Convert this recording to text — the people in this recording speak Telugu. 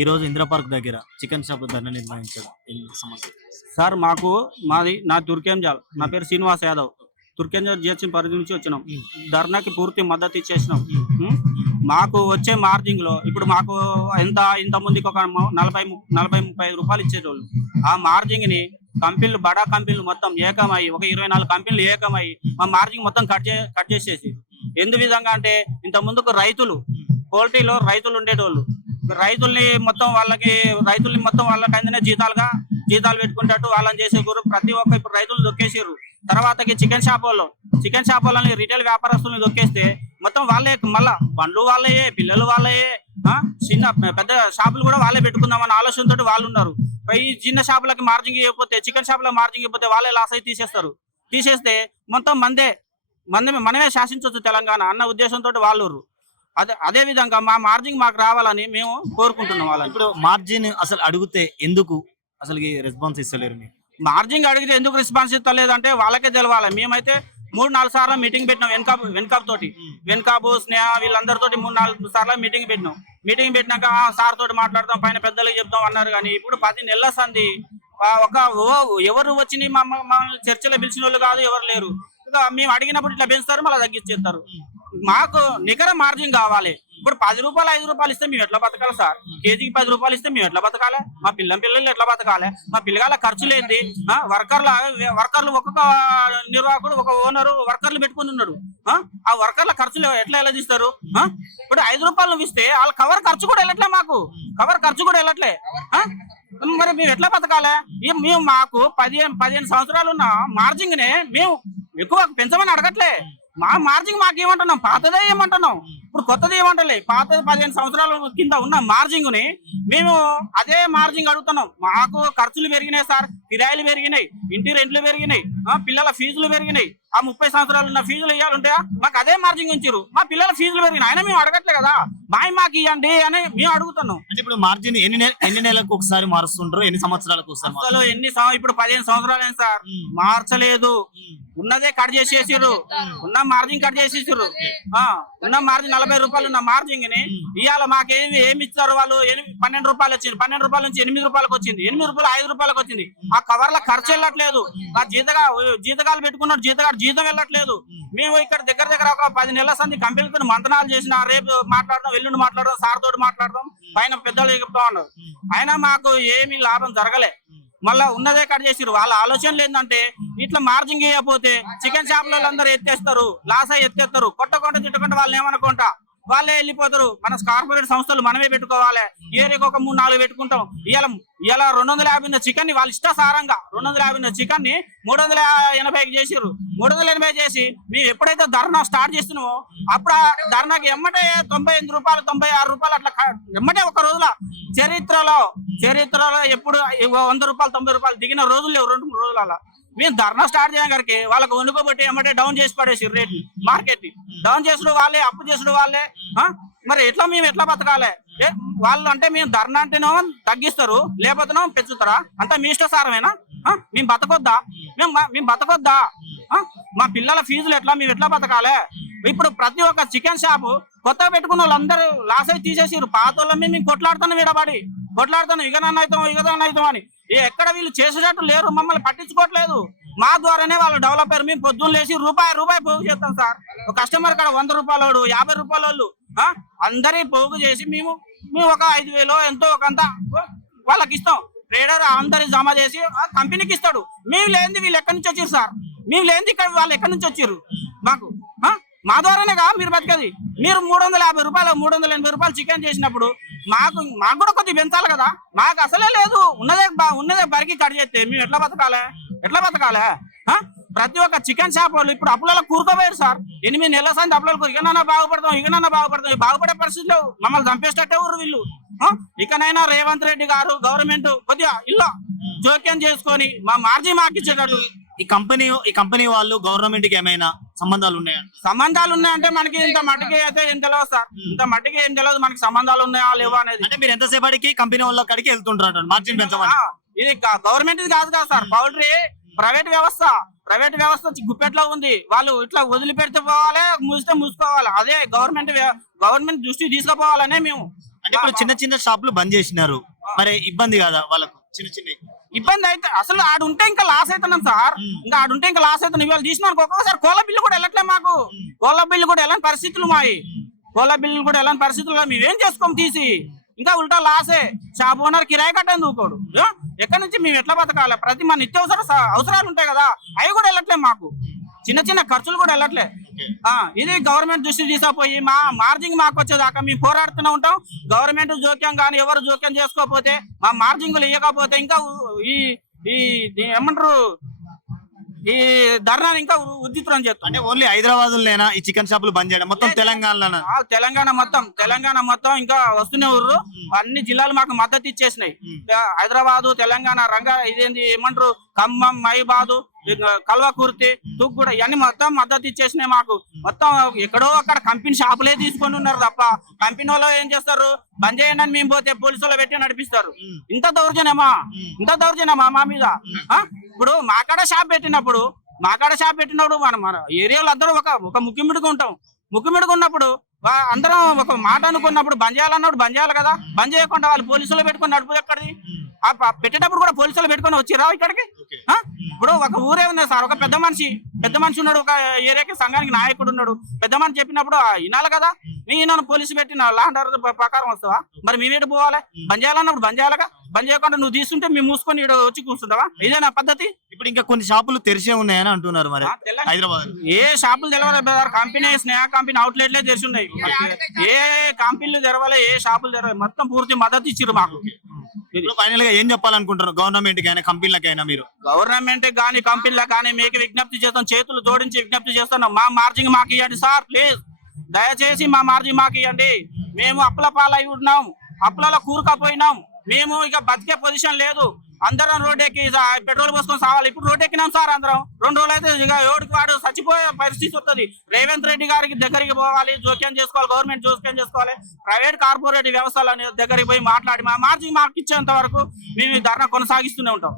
ఈ రోజు ఇందిరా పార్క్ దగ్గర చికెన్ షాప్ ధర్నా నిర్వహించడం ఎందుకు సమస్య? సార్ నా తుర్కేంజాల్, నా పేరు శ్రీనివాస్ యాదవ్. తుర్కేంజాల్ జిహెచ్ఎం పరిధి నుంచి వచ్చినాం. ధర్నాకి పూర్తి మద్దతు ఇచ్చేసినాం. మాకు వచ్చే మార్జింగ్ లో ఇప్పుడు మాకు ఇంత ముందుకి ఒక 40-35 రూపాయలు ఇచ్చేటోళ్ళు. ఆ మార్జింగ్ ని కంపెనీలు, బడా కంపెనీలు మొత్తం ఏకమై, ఒక 24 కంపెనీలు ఏకమై మా మార్జింగ్ మొత్తం కట్ చేసేసి, ఎందు విధంగా అంటే ఇంత ముందుకు పోల్ట్రీలో రైతులు ఉండేటోళ్ళు. రైతుల్ని మొత్తం వాళ్ళకి అందిన జీతాలు పెట్టుకుంటట్టు వాళ్ళని చేసేవారు. ప్రతి ఒక్క ఇప్పుడు రైతులు దొక్కేసారు. తర్వాతకి చికెన్ షాప్ వాళ్ళని రిటైల్ వ్యాపారస్తుల్ని దొక్కేస్తే మొత్తం వాళ్ళే, మళ్ళా బండ్లు వాళ్ళయే, పిల్లలు వాళ్ళయే, చిన్న పెద్ద షాపులు కూడా వాళ్ళే పెట్టుకుందామన్న ఆలోచనతో వాళ్ళు ఉన్నారు. ఈ చిన్న షాపులకి మార్జింగ్ ఇవ్వకపోతే, చికెన్ షాపులకు మార్జింగ్ ఇవ్వకపోతే వాళ్ళే లాస్ అయి తీసేస్తే మొత్తం మనమే శాసించవచ్చు తెలంగాణ అన్న ఉద్దేశంతో వాళ్ళు. అదే విధంగా మా మార్జింగ్ మాకు రావాలని మేము కోరుకుంటున్నాం. వాళ్ళని ఇప్పుడు మార్జిన్ అసలు అడిగితే ఎందుకు అసలు రెస్పాన్స్ ఇస్తలేరు? మీరు మార్జింగ్ అడిగితే ఎందుకు రెస్పాన్స్ ఇస్తలేదంటే వాళ్ళకే తెలవాలి. మేమైతే 3-4 సార్లు మీటింగ్ పెట్టినాం. వెన్కాబు స్నేహ వీళ్ళందరితోటి 3-4 సార్లు మీటింగ్ పెట్టినాక సార్ తోటి మాట్లాడతాం, పైన పెద్దలకు చెప్తాం అన్నారు. కానీ ఇప్పుడు 10 నెలల సంది ఎవరు వచ్చి మమ్మల్ని చర్చలో పిలిచిన వాళ్ళు కాదు, ఎవరు లేరు. మేము అడిగినప్పుడు ఇట్లా పెంచుతారు, మళ్ళీ తగ్గించేస్తారు. మాకు నికర మార్జిన్ కావాలి. ఇప్పుడు 10 రూపాయలు 5 రూపాయలు ఇస్తే మేము ఎట్లా బతకాలి సార్? కేజీకి 10 రూపాయలు ఇస్తే మేము ఎట్లా బతకాలి? మా పిల్లలు ఎట్లా బతకాలి? మా పిల్లగాళ్ళ ఖర్చులు ఏంటి? వర్కర్లు ఒక్కొక్క నిర్వాహకుడు, ఒక ఓనరు వర్కర్లు పెట్టుకుని ఉన్నాడు. ఆ వర్కర్ల ఖర్చులు ఎలా తీస్తారు? ఇప్పుడు 5 రూపాయలు ఇస్తే వాళ్ళ కవర్ ఖర్చు కూడా వెళ్ళట్లే. మరి మేము ఎట్లా బతకాలి? మేము మాకు 15 సంవత్సరాలు ఉన్న మార్జింగ్ నే మేము ఎక్కువ పెంచమని అడగట్లే. మా మార్జింగ్ మాకేమంటున్నాం? పాతదే ఏమంటున్నాం, ఇప్పుడు కొత్తది ఏమంటలే. పాతది 15 సంవత్సరాల కింద ఉన్న మార్జింగ్ ని మేము అదే మార్జింగ్ అడుగుతున్నాం. మాకు ఖర్చులు పెరిగినాయి సార్, కిరాయిలు పెరిగినాయి, ఇంటి రెంట్లు పెరిగినాయి, పిల్లల ఫీజులు పెరిగినాయి. ఆ 30 సంవత్సరాలు ఉన్న ఫీజులు ఇవ్వాలంటాయా? మాకు అదే మార్జింగ్ ఉంచారు. మా పిల్లల ఫీజులు పెరిగినాయి, అయినా మేము అడగట్లే కదా. మాకు ఇవ్వండి అని మేము అడుగుతున్నాం. అంటే ఇప్పుడు మార్జిన్ ఎన్ని నెలలకు ఒకసారి మారుస్తుంటారు? ఎన్ని సంవత్సరాలకు ఒకసారి? అసలు ఇప్పుడు 15 సంవత్సరాలు అయింది సార్, మార్చలేదు. ఉన్నదే కట్ చేసేసారు. ఉన్న మార్జిన్ కట్ చేసేసారు. ఉన్న మార్జిన్ 40 రూపాయలు ఉన్న మార్జింగ్ ని ఇవాళ ఏమి ఇస్తారు వాళ్ళు? 12 రూపాయలు వచ్చింది. 12 రూపాయల నుంచి 8 రూపాయలకు వచ్చింది. 8 రూపాయలు 5 రూపాయలకు వచ్చింది. ఆ కవర్ల ఖర్చు వెళ్ళట్లేదు. ఆ జీతగాలు పెట్టుకున్నాడు, జీతం వెళ్ళట్లేదు. మేము ఇక్కడ దగ్గర ఒక 10 నెలల సంది కంపెనీలతో మంతనాలు చేసిన, రేపు మాట్లాడదాం, ఎల్లుండి మాట్లాడదాం, సార్ తోటి మాట్లాడదాం, పైన పెద్దలు చెప్తా ఉన్నారు. అయినా మాకు ఏమీ లాభం జరగలే. మళ్ళా ఉన్నదే కట్ చేసిరు. వాళ్ళ ఆలోచనలు ఏంటంటే ఇట్లా మార్జింగ్ వేయకపోతే చికెన్ షాపుల అందరూ ఎత్తేస్తారు, లాస్ అయ్యి ఎత్తేస్తారు. తిట్టకుండా వాళ్ళని ఏమనుకుంటా వాళ్ళే వెళ్ళిపోతారు. మన కార్పొరేట్ సంస్థలు మనమే పెట్టుకోవాలి. ఏరికి ఒక 3-4 పెట్టుకుంటాం. ఇలా 250 ఉన్న చికెన్ ని వాళ్ళ ఇష్టాసారంగా 250 ఉన్న చికెన్ ని 380 చేసిరు. 380 చేసి మేము ఎప్పుడైతే ధర్నా స్టార్ట్ చేస్తున్నామో అప్పుడు ఆ ధర్నాకి ఎమ్మటే 98 రూపాయలు 96 రూపాయలు అట్లా ఎమ్మటే ఒక రోజుల చరిత్రలో ఎప్పుడు 100 రూపాయలు 90 రూపాయలు దిగిన రోజులు లేవు. 2-3 రోజులు అలా మేము ధర్నా స్టార్ట్ చేయడానికి వాళ్ళకి వణుకోబట్టి ఏమంటే డౌన్ చేసి పడేసి రేట్ మార్కెట్ ని డౌన్ చేసుడు వాళ్ళే, అప్పు చేసుడు వాళ్ళే. మరి మేము ఎట్లా బతకాలి? వాళ్ళు అంటే మేము ధర్నా అంటేనో తగ్గిస్తారు, లేకపోతేనో పెంచుతారా? అంతా మీ ఇష్టసారమేనా? మేము బతకొద్దా? మా పిల్లల ఫీజులు మేము ఎట్లా బతకాలి? ఇప్పుడు ప్రతి ఒక్క చికెన్ షాపు కొత్తగా పెట్టుకున్న వాళ్ళందరూ లాస్ అయి తీసేసారు. పాత వాళ్ళని మేము కొట్లాడుతున్నాం, ఇగనన్న అవుతాం అని. ఎక్కడ వీళ్ళు చేసేటట్టు లేరు, మమ్మల్ని పట్టించుకోవట్లేదు. మా ద్వారానే వాళ్ళు డెవలప్ అయ్యారు. మేము పొద్దున్న లేచి రూపాయి పోగు చేస్తాం సార్. ఒక కస్టమర్ కాడ 100 రూపాయలు 50 రూపాయల వాళ్ళు అందరి పోగు చేసి మేము ఒక 5,000 ఎంతో ఒకంత వాళ్ళకి ఇస్తాం. ట్రేడర్ అందరి జమ చేసి కంపెనీకి ఇస్తాడు. మేము లేనిది వీళ్ళు ఎక్కడి నుంచి వచ్చారు సార్? మేము లేనిది ఇక్కడ వాళ్ళు ఎక్కడి నుంచి వచ్చారు? మా ద్వారానే కదా మీరు బతికది. మీరు 350 రూపాయలు 380 రూపాయలు చికెన్ చేసినప్పుడు మాకు కూడా కొద్దిగా పెంచాలి కదా. మాకు అసలే లేదు. ఉన్నదే బరికి కట్ చేస్తే మేము ఎట్లా బతకాలి? ప్రతి ఒక్క చికెన్ షాప్ వాళ్ళు ఇప్పుడు అప్పులలో కూరుకోపోయారు సార్. 8 నెలల సంది అప్పులలో ఇకనన్నా బాగుపడతాం. బాగుపడే పరిస్థితులు మమ్మల్ని చంపేసేటట్టే ఊరు వీళ్ళు. ఇకనైనా రేవంత్ రెడ్డి గారు గవర్నమెంట్ కొద్దిగా ఇల్లు జోక్యం చేసుకొని మా మార్జిన్ మాకిచ్చేటట్టు. ఈ కంపెనీ వాళ్ళు గవర్నమెంట్ కి ఏమైనా సంబంధాలు ఉన్నాయంటే మనకి ఇంత మట్టికి అయితే ఏం తెలియదు సార్. మనకి సంబంధాలు ఉన్నాయా లేవా అనేది. అంటే మీరు ఎంతసేపటికి కంపెనీ వాళ్ళ కాడికి వెళ్తుంటారు మార్జిన్ పెంచమని? ఇది గవర్నమెంట్ కాదు కదా సార్. పౌల్ట్రీ ప్రైవేట్ వ్యవస్థ గుప్పెట్లో ఉంది. వాళ్ళు ఇట్లా వదిలిపెడితే పోవాలి, మూసితే మూసుకోవాలి. అదే గవర్నమెంట్ దృష్టి తీసుకుపోవాలనే మేము అంటే ఇప్పుడు చిన్న చిన్న షాపులు బంద్ చేసినారు, మరి ఇబ్బంది కదా వాళ్ళకు చిన్న చిన్న? ఇబ్బంది అయితే అసలు ఆడుంటే ఇంకా లాస్ అవుతున్నాం సార్. ఇంకా ఆడుంటే ఇంకా లాస్ అవుతున్నాం. ఇవాళ తీసినారు ఒక్కొక్కసారి కోళ్ళ బిల్లు కూడా వెళ్ళట్లే మాకు. కోళ్ళ బిల్లు కూడా వెళ్ళని పరిస్థితులు మాయి. కోళ్ళ బిల్లు కూడా వెళ్ళని పరిస్థితులు మేమేం చేసుకోము తీసి. ఇంకా ఉల్టా లాసే. షాప్ ఓనర్ కిరాయి కట్టని దూకోడు. ఎక్కడి నుంచి మేము ఎట్లా బతకాలి? ప్రతి మన నిత్యావసర అవసరాలు ఉంటాయి కదా, అవి కూడా వెళ్ళట్లే మాకు. చిన్న చిన్న ఖర్చులు కూడా వెళ్ళట్లే. ఇది గవర్నమెంట్ దృష్టి తీసుకుపోయి మా మార్జింగ్ మాకు వచ్చేదాకా మేము పోరాడుతూనే ఉంటాం. గవర్నమెంట్ జోక్యం కానీ ఎవరు జోక్యం చేసుకోకపోతే, మా మార్జింగ్లు ఇవ్వకపోతే ఇంకా ఈ ఏమంటారు ఈ ధర్నాన్ని ఇంకా ఉద్దిత్రం చేస్తాం. అంటే ఓన్లీ హైదరాబాద్ లేనా ఈ చికెన్ షాపులు బంద్ చేయడం? మొత్తం తెలంగాణలో? తెలంగాణ మొత్తం ఇంకా వస్తూనే ఊర్రు. అన్ని జిల్లాలు మాకు మద్దతు ఇచ్చేసినాయి. హైదరాబాదు, తెలంగాణ, ఇదేంది ఏమంటారు, ఖమ్మం, మైబాదు, కల్వకుర్తి, తూక్కుగూడ ఇవన్నీ మొత్తం మద్దతు ఇచ్చేసినాయి మాకు. మొత్తం ఎక్కడో అక్కడ కంపెనీ షాపులే తీసుకొని ఉన్నారు తప్ప కంపెనీ వాళ్ళు ఏం చేస్తారు, బంద్ చేయండి అని మేము పోతే పోలీసులు పెట్టి నడిపిస్తారు. ఇంత దౌర్జన్యమా మా మీద? ఇప్పుడు మాకాడ షాప్ పెట్టినప్పుడు మన ఏరియాలో అందరూ ఒక ముఖ్యమిడిగా ఉంటాం. ముఖ్యమిడిగా ఉన్నప్పుడు అందరం ఒక మాట అనుకున్నప్పుడు బంద్ చేయాలన్నప్పుడు బంద్ చేయాలి కదా. బంద్ చేయకుండా వాళ్ళు పోలీసులు పెట్టుకుని నడుపు ఎక్కడిది? పెట్టేటప్పుడు కూడా పోలీసులు పెట్టుకొని వచ్చిరా ఇక్కడికి? ఇప్పుడు ఒక ఊరే ఉంది సార్, ఒక పెద్ద మనిషి ఉన్నాడు, ఒక ఏరియాకి సంఘానికి నాయకుడు ఉన్నాడు. పెద్ద మనిషి చెప్పినప్పుడు వినాలి కదా. నన్ను పోలీసు పెట్టిన లా అండ్ ఆర్డర్ ప్రకారం వస్తావా? మరి మేమేటి పోవాలి? బంద్ చేయాలన్నప్పుడు బంద్ చేయాలిగా. బంద్ చేయకుండా నువ్వు తీసుకుంటే మేము మూసుకొని ఇక్కడ వచ్చి కూర్చుంటావా? ఇదే నా పద్ధతి. ఇప్పుడు ఇంకా కొన్ని షాపులు తెరిచే ఉన్నాయని అంటున్నారు. మరి హైదరాబాద్ ఏ షాపులు తెలవలేదు, కంపెనీ స్నేహ కంపెనీ అవుట్లెట్లే తెరిచి ఉన్నాయి. ఏ కంపెనీలు తెరవాలి, ఏ షాపులు తెరవాలి, మొత్తం పూర్తి మద్దతు ఇచ్చారు మాకు. ఫైనల్ గా ఏం చెప్పాలనుకుంటారు గవర్నమెంట్ కైనా కంపెనీలకైనా? మీరు గవర్నమెంట్ కానీ కంపెనీలకు కానీ మీకు విజ్ఞప్తి చేస్తాం, చేతులు జోడించి విజ్ఞప్తి చేస్తున్నాం. మా మార్జింగ్ మాకు ఇవ్వండి సార్, ప్లీజ్ దయచేసి మా మార్జింగ్ మాకు ఇవ్వండి. మేము అప్పుల పాలై ఉన్నాం, అప్పులలో కూరుకపోయినాం. మేము ఇక బతికే పొజిషన్ లేదు. అందరం రోడ్డెక్కి పెట్రోల్ పోసుకొని సావాలి. ఇప్పుడు రోడ్డు ఎక్కినాం సార్ అందరం. 2 రోజులు అయితే ఇక ఎవరికి వాడు చచ్చిపోయే పరిస్థితి వస్తుంది. రేవంత్ రెడ్డి గారికి దగ్గరికి పోవాలి, జోక్యం చేసుకోవాలి, గవర్నమెంట్ జోక్యం చేసుకోవాలి. ప్రైవేట్ కార్పొరేట్ వ్యవస్థల దగ్గరికి పోయి మాట్లాడి మా మార్జింగ్ మాకు ఇచ్చేంత వరకు మేము ధర్నా కొనసాగిస్తూనే ఉంటాం.